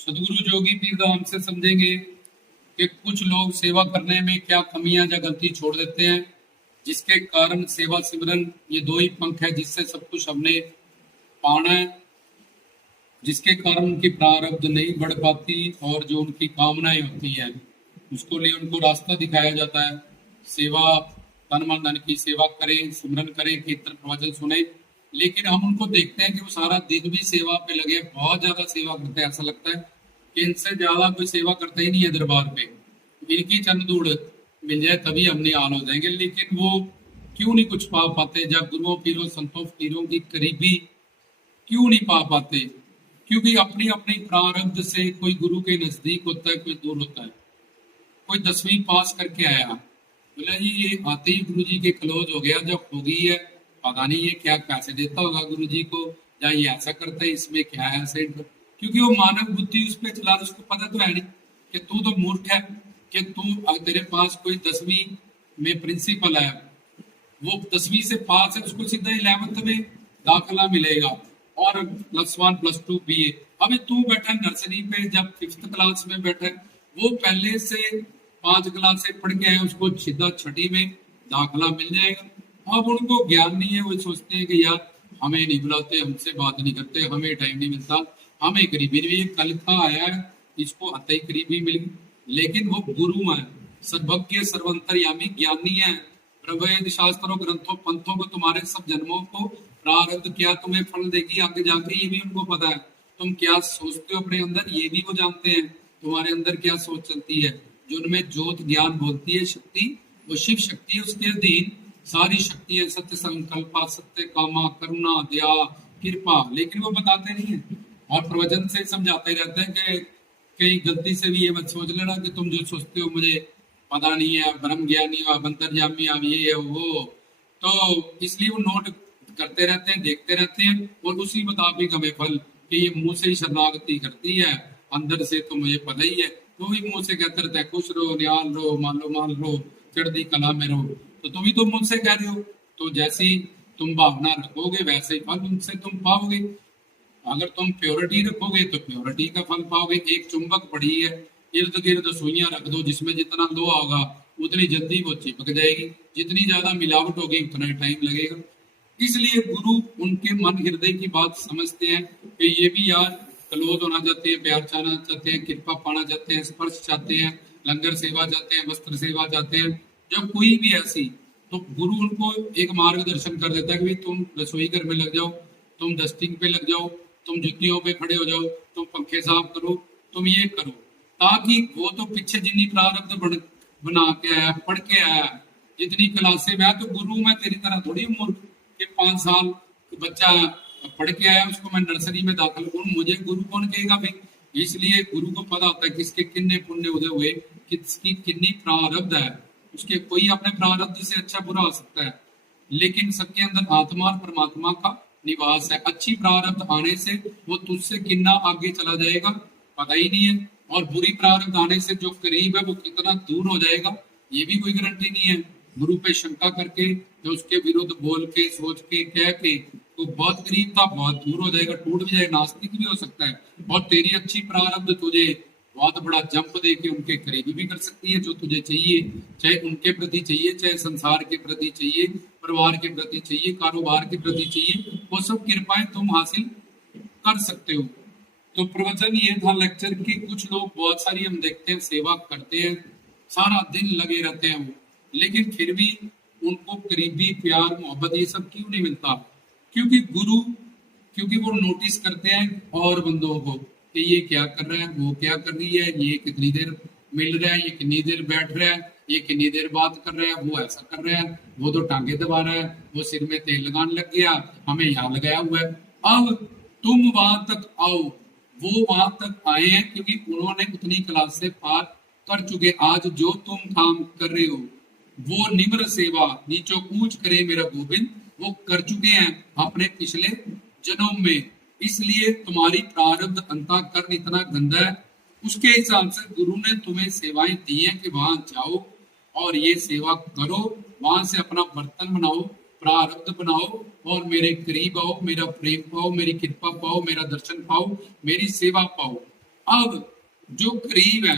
सदगुरु जोगी पीर धाम से समझेंगे कि कुछ लोग सेवा करने में क्या कमियां या गलती छोड़ देते हैं, जिसके कारण सेवा सिमरन ये दो ही पंख है जिससे सब कुछ हमने पाना है, जिसके कारण उनकी प्रारब्ध नहीं बढ़ पाती और जो उनकी कामनाएं होती हैं उसको लिए उनको रास्ता दिखाया जाता है। सेवा, तन मन धन की सेवा करें, सिमरन करें, कीर्तन प्रवचन सुने, लेकिन हम उनको देखते हैं कि वो सारा दिन भी सेवा पे लगे, बहुत ज्यादा सेवा करते हैं। ऐसा लगता है कि इनसे ज्यादा कोई सेवा करता ही नहीं है दरबार पे, इनकी चंद धूड़ मिल जाए तभी हम निहाल हो जाएंगे। लेकिन वो क्यों नहीं कुछ पा पाते, जब गुरुओं पीरों संतों फकीरों की करीबी क्यों नहीं पा पाते? क्योंकि अपनी अपनी प्रारब्ध से कोई गुरु के नजदीक होता है, कोई दूर होता है। कोई 10वीं पास करके आया, बोला जी ये आते ही गुरु जी के क्लोज हो गया, जब हो गई है पता नहीं ये क्या पैसे देता होगा गुरु जी को, या ये ऐसा करता है, इसमें क्या है ऐसे। क्योंकि वो मानव बुद्धि उस पर चला, उसको पता तो है नहीं कि तू तो मूर्ख है, कि तू अगर तेरे पास कोई 10वीं में प्रिंसिपल है, वो 10वीं से पास है, उसको सीधा 11th में दाखिला मिलेगा और +1 +2 BA। अभी तू बैठा नर्सरी पे, जब 5th क्लास में बैठा, वो पहले से 5 क्लास से पढ़ के आए, उसको सीधा 6ठी में दाखिला मिल जाएगा। अब उनको ज्ञान नहीं है, वो सोचते हैं कि यार हमें नहीं बुलाते, हमसे बात नहीं करते, हमें टाइम नहीं मिलता, हमें करीबी नहीं। कल का आया है, इसको अतई करीबी मिल गई, लेकिन वो गुरु है, सर्वज्ञ सर्वंतर्यामी ज्ञानी है। प्रवेद शास्त्रों ग्रंथों पंथों को, तुम्हारे सब जन्मों को प्रारब्ध क्या तुम्हें फल देगी आगे जाके, ये भी उनको पता है। तुम क्या सोचते हो अपने अंदर, ये भी वो जानते हैं, तुम्हारे अंदर क्या सोच चलती है। जो उनमें ज्योत ज्ञान बोलती है शक्ति, वो शिव शक्ति है, उसके अधीन सारी शक्तियां, सत्य संकल्पा, सत्य कामा, करुणा, दया, कृपा, लेकिन वो बताते नहीं है और प्रवचन से समझाते रहते हैं कि कहीं गलती से भी ये मत सोच लेना कि तुम जो सोचते हो मुझे पता नहीं है, ब्रह्म ज्ञानी हो, अंतर्यामी हो, ये है वो। तो इसलिए वो नोट करते रहते हैं, देखते रहते हैं, और उसी मुताबिक हमें फल कि ये मुंह से ही शरणागति करती है, अंदर से तो मुझे पता ही है। तो भी मुंह से कहते रहते हैं खुश रहो, निहाल रहो, मान लो, चढ़ती कला में रहो। तो तुम ही तो मुंह से कह रहे हो, तो जैसी तुम भावना रखोगे वैसे ही फल उनसे तुम पाओगे। अगर तुम प्योरिटी रखोगे तो प्योरिटी का फल पाओगे। एक चुंबक पड़ी है, इर्द गिर्द सुइयां रख दो, जिसमें जितना लोहा होगा उतनी जल्दी वो चिपक जाएगी, जितनी ज्यादा मिलावट होगी उतना ही टाइम लगेगा। इसलिए गुरु उनके मन हृदय की बात समझते हैं कि ये भी यार क्लोज होना चाहते हैं, प्यार चाहना चाहते हैं, कृपा पाना चाहते हैं, स्पर्श चाहते हैं, लंगर सेवा चाहते हैं, वस्त्र सेवा चाहते हैं। जब कोई भी ऐसी, तो गुरु उनको एक मार्गदर्शन कर देता है कि भाई तुम रसोई घर में लग जाओ, तुम डस्टिंग पे लग जाओ, तुम जुतियों पे खड़े हो जाओ, तुम पंखे साफ करो, तुम ये करो, ताकि वो तो पीछे जितनी प्रारब्ध बना के आया, पढ़ के आया, जितनी क्लासे में, तो गुरु मैं तेरी तरह थोड़ी मूर्ख कि 5 साल बच्चा पढ़ के आया उसको मैं नर्सरी में दाखिल करूं, मुझे गुरु कौन कहेगा भाई। इसलिए गुरु को पता होता है किसके किन्ने पुण्य उदय हुए, किसकी कितनी प्रारब्ध है, उसके कोई अपने प्रारब्ध से अच्छा बुरा हो सकता है, लेकिन सबके अंदर आत्मा और परमात्मा का निवास है। अच्छी प्रारब्ध आने से वो तुझसे कितना आगे चला जाएगा पता ही नहीं है, और बुरी प्रारब्ध आने से जो करीब है वो कितना दूर हो जाएगा ये भी कोई गारंटी नहीं है। गुरु पे शंका करके, जो उसके विरुद्ध बोल के, सोच के, कह के, तो बहुत करीब था बहुत दूर हो जाएगा, टूट भी जाएगा, नास्तिक भी हो सकता है। और तेरी अच्छी प्रारब्ध तुझे बहुत बड़ा जंप दे के उनके करीबी भी कर सकती है, जो तुझे चाहिए, चाहे उनके प्रति चाहिए, चाहे संसार के प्रति चाहिए, परिवार के प्रति चाहिए, कारोबार के प्रति चाहिए, वो सब कृपाएं तुम हासिल कर सकते हो। तो प्रवचन ये था लेक्चर की, कुछ लोग बहुत सारी हम देखते हैं सेवा करते हैं, सारा दिन लगे रहते हैं वो, लेकिन फिर भी उनको करीबी प्यार मोहब्बत ये सब क्यों नहीं मिलता? क्योंकि वो नोटिस करते हैं और बंदों को कि ये क्या कर रहा है, वो क्या कर रही है, ये कितनी देर मिल रहा है, ये कितनी देर बैठ रहा है, ये कितनी देर बात कर रहा है, वो ऐसा कर रहा है, वो तो टांगे दबा रहा है, वो सिर में तेल लगाने लग गया, हमें यहाँ लगाया हुआ है। अब तुम वहां तक आओ, वो वहां तक आए हैं क्योंकि उन्होंने उतनी क्लास से पार कर चुके। आज जो तुम काम कर रहे हो वो निम्र सेवा, नीचो कूच करे मेरा गोविंद, वो कर चुके हैं अपने पिछले जन्म में। इसलिए तुम्हारी प्रारब्ध अंतःकरण इतना गंदा है, उसके हिसाब से गुरु ने तुम्हें सेवाएं दी हैं कि वहां जाओ और ये सेवा करो, वहां से अपना बर्तन बनाओ, प्रारब्ध बनाओ और मेरे करीब आओ, मेरा प्रेम पाओ, मेरी कृपा पाओ, मेरा दर्शन पाओ, मेरी सेवा पाओ। अब जो करीब है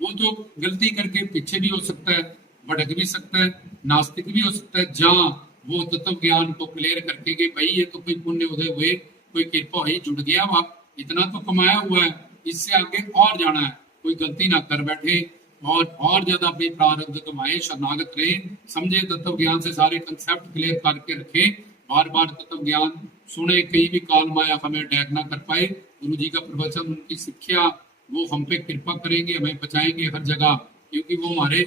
वो तो गलती करके पीछे भी हो सकता है, भटक भी सकता है, नास्तिक भी हो सकता है, जहां वो तत्व ज्ञान को क्लियर करके कि भाई ये तो कोई पुण्य उदय हुए, कोई कृपा हुई, जुड़ गया, वहां इतना तो कमाया हुआ है, इससे आगे और जाना है, कोई गलती ना कर बैठे और ज्यादा अपनी प्रारब्ध कमाए, शरणागत रहे, समझे तत्व ज्ञान से सारे कंसेप्ट क्लियर करके रखे, बार बार तत्व ज्ञान सुने, कहीं भी काल माया हमें अटैक ना कर पाए, गुरु जी का प्रवचन, उनकी शिक्षा वो हम पे कृपा करेंगे, हमें बचाएंगे हर जगह, क्योंकि वो हमारे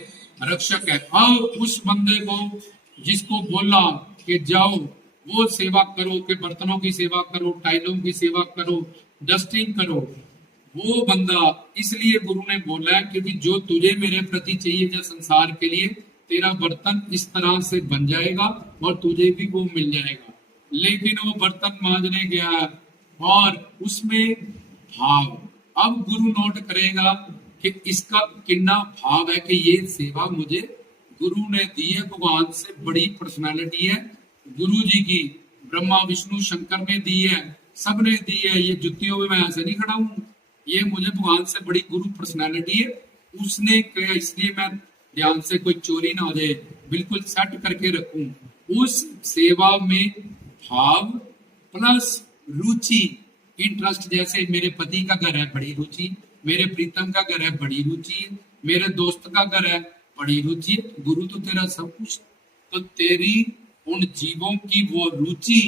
रक्षक है। अब उस बंदे को जिसको बोला कि जाओ वो सेवा करो, कि बर्तनों की सेवा करो, टाइलों की सेवा करो, डस्टिंग करो, वो बंदा इसलिए गुरु ने बोला है क्योंकि जो तुझे मेरे प्रति चाहिए जो संसार के लिए, तेरा बर्तन इस तरह से बन जाएगा और तुझे भी वो मिल जाएगा। लेकिन वो बर्तन मांजने गया और उसमें भाव, अब गुरु नोट करेगा कि इसका कितना भाव है कि ये सेवा मुझे गुरु ने दी है, भगवान से बड़ी पर्सनालिटी है गुरु जी की, ब्रह्मा विष्णु शंकर ने दी है, सबने दी है, ये जुतियों में मैं ऐसे नहीं खड़ा हूं, ये मुझे भगवान से बड़ी गुरु पर्सनालिटी है, उसने कहा, इसलिए मैं ध्यान से कोई चोरी ना हो जाए, बिल्कुल सेट करके रखूं। उस सेवा में भाव प्लस रुचि, इंटरेस्ट, जैसे मेरे पति का घर है बड़ी रुचि, मेरे प्रीतम का घर है बड़ी रुचि, मेरे दोस्त का घर है बड़ी रुचि, गुरु तो तेरा सब कुछ, तो तेरी उन जीवों की वो रुचि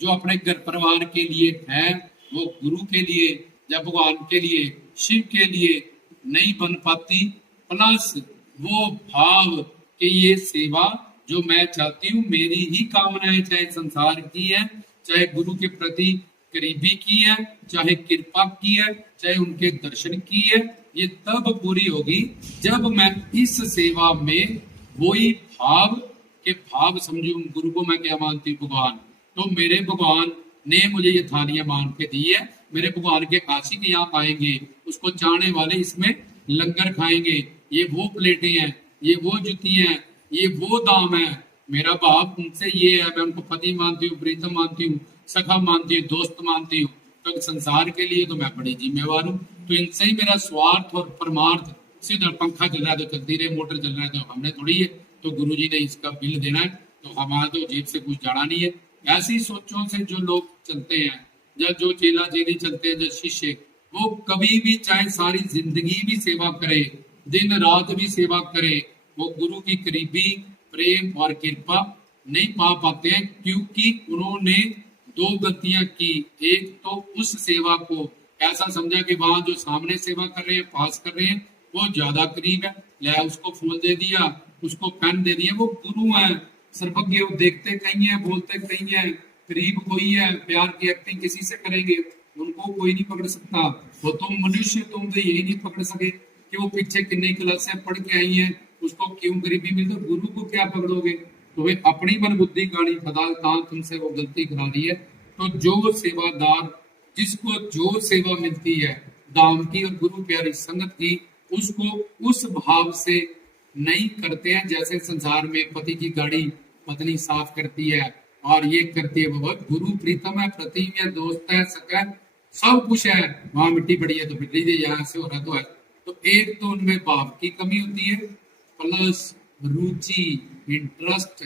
जो अपने घर परिवार के लिए है, वो गुरु के लिए या भगवान के लिए, शिव के लिए नहीं बन पाती, प्लस वो भाव कि ये सेवा जो मैं चाहती हूँ, मेरी ही कामनाएं, चाहे संसार की है, चाहे गुरु के प्रति करीबी की है, चाहे कृपा की है, चाहे उनके दर्शन की है, ये तब पूरी होगी जब मैं इस सेवा में वही भाव के भाव समझूं, गुरु को मैं क्या मानती हूँ, भगवान, तो मेरे भगवान ने मुझे ये थालियां मान के दी है, मेरे भगवान के आशिक यहाँ आएंगे, उसको चाहने वाले इसमें लंगर खाएंगे, ये वो प्लेटें हैं, ये वो जुती हैं, ये वो दाम है, मेरा बाप उनसे ये है, मैं उनको पति मानती हूँ, प्रीतम मानती हूँ, सखा मानती हूँ, दोस्त मानती हूँ, तो संसार के लिए तो मैं बड़ी जिम्मेवार हूँ, तो इनसे ही मेरा स्वार्थ और परमार्थ, सीधा पंखा चल रहा है तो चलती रहे, मोटर चल रहा है तो हमने थोड़ी है, तो गुरु जी ने इसका बिल देना है, तो हमारा तो जेब से कुछ जाना नहीं है। ऐसी सोचों से जो लोग चलते हैं, या जो चेला चेली चलते हैं, जो शिष्य, वो कभी भी चाहे सारी जिंदगी भी सेवा करे, दिन रात भी सेवा करे, वो गुरु की करीबी प्रेम और कृपा नहीं पा पाते हैं, क्योंकि उन्होंने दो गलतियां की। एक तो उस सेवा को ऐसा समझा कि वहां जो सामने सेवा कर रहे हैं, पास कर रहे हैं, वो ज्यादा करीब है, ले उसको फूल दे दिया, उसको पेन दे दिया, वो गुरु है, सर्वज्ञ, वो देखते कहीं है, बोलते कहीं है, करीब कोई है, प्यार की एक्टिंग किसी से करेंगे, उनको कोई नहीं पकड़ सकता, वो तुम मनुष्य, तुम तो यही नहीं पकड़ सके कि वो पीछे कितने क्लास से पढ़ के आई है, उसको क्यों गरीबी मिलती, गुरु को क्या पकड़ोगे, तो वे अपनी मन बुद्धि गाड़ी बदल, कहां तुमसे वो गलती करा रही है। तो जो सेवादार, जिसको जो सेवा मिलती है दाम की और गुरु प्यारी संगत की, उसको उस भाव से नहीं करते हैं, जैसे संसार में पति की गाड़ी पत्नी साफ करती है और ये करती है, बहुत गुरु प्रीतम है, प्रतिम है, दोस्त है, सका है, सब कुछ है, वहां मिट्टी पड़ी है तो मिट्टी दे, यहाँ से हो रहा तो है, तो एक तो उनमें भाव की कमी होती है, प्लस रुचि, इंटरेस्ट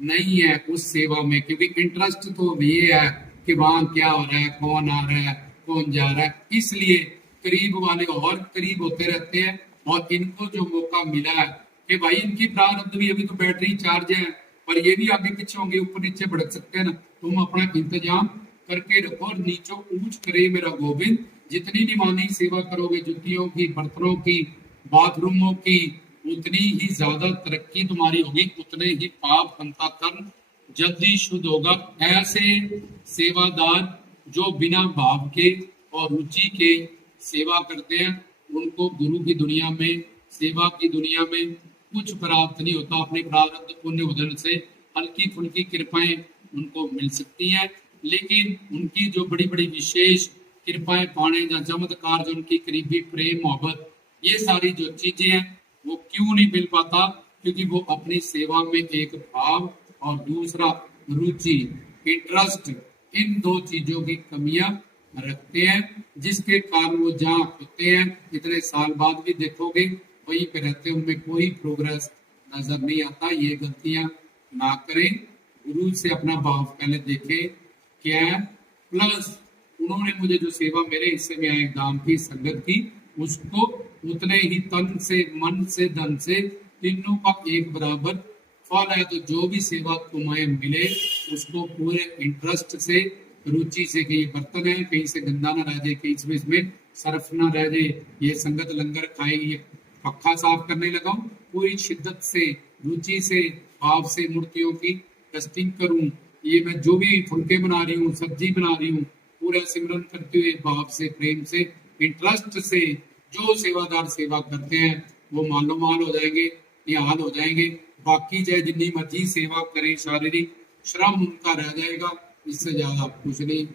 नहीं है उस सेवा में, क्योंकि इंटरेस्ट तो ये है कि वहां क्या हो रहा है, कौन आ रहा है, कौन जा रहा है, इसलिए करीब वाले और करीब होते रहते हैं, और इनको जो मौका मिला है कि भाई इनकी प्रारब्ध भी अभी तो बैटरी चार्ज है, पर ये भी आगे पीछे होंगे, ऊपर नीचे भड़क सकते हैं ना, तुम अपना इंतजाम करके रखो और नीचो ऊंच करे मेरा गोविंद, जितनी निमानी सेवा करोगे, जुतियों की, बर्तनों की, बाथरूमों की, उतनी ही ज्यादा तरक्की तुम्हारी होगी, उतने ही पाप हंता कर्म जल्दी शुद्ध होगा। ऐसे सेवादार जो बिना भाव के और रुचि के सेवा करते हैं, उनको गुरु की दुनिया में, सेवा की दुनिया में कुछ प्राप्त नहीं होता, अपने प्रारब्ध पुण्य उदय से हल्की फुल्की कृपाएं उनको मिल सकती हैं, लेकिन उनकी जो बड़ी बड़ी विशेष कृपाएं पाने या चमत्कार, जो उनकी करीबी प्रेम मोहब्बत, ये सारी जो चीजें हैं वो क्यों नहीं मिल पाता, क्योंकि वो अपनी सेवा में एक भाव और दूसरा रुचि, इंटरेस्ट, इन दो चीजों की कमियां रखते हैं, जिसके कारण वो जहाँ होते हैं इतने साल बाद भी देखोगे वहीं पे रहते हैं, उनमें कोई प्रोग्रेस नजर नहीं आता। ये गलतियां ना करें, गुरु से अपना भाव पहले देखें क्या है, प्लस उन्होंने मुझे जो सेवा मेरे हिस्से में आए गांव की संगत की, उसको उतने ही तन से मन से धन से तीनों का एक बराबर फल है। तो जो भी सेवा तुम्हें मिले उसको पूरे इंटरेस्ट से, रुचि से, कि ये बर्तन है कहीं से गंदा ना रह जाए, कहीं से इसमें सर्फ ना रह जाए, ये संगत लंगर खाएगी, ये पक्का साफ करने लगा हूँ, पूरी शिद्दत से, रुचि से, भाव से मूर्तियों की टेस्टिंग करूं, ये मैं जो भी फुलके बना रही हूँ, सब्जी बना रही हूँ, पूरा सिमरन करते हुए भाव से, प्रेम से, इंटरेस्ट से, जो सेवादार सेवा करते हैं वो मालो माल हो जाएंगे, निहाल हो जाएंगे। बाकी चाहे जितनी मर्जी सेवा करें, शारीरिक श्रम उनका रह जाएगा, इससे ज्यादा कुछ नहीं।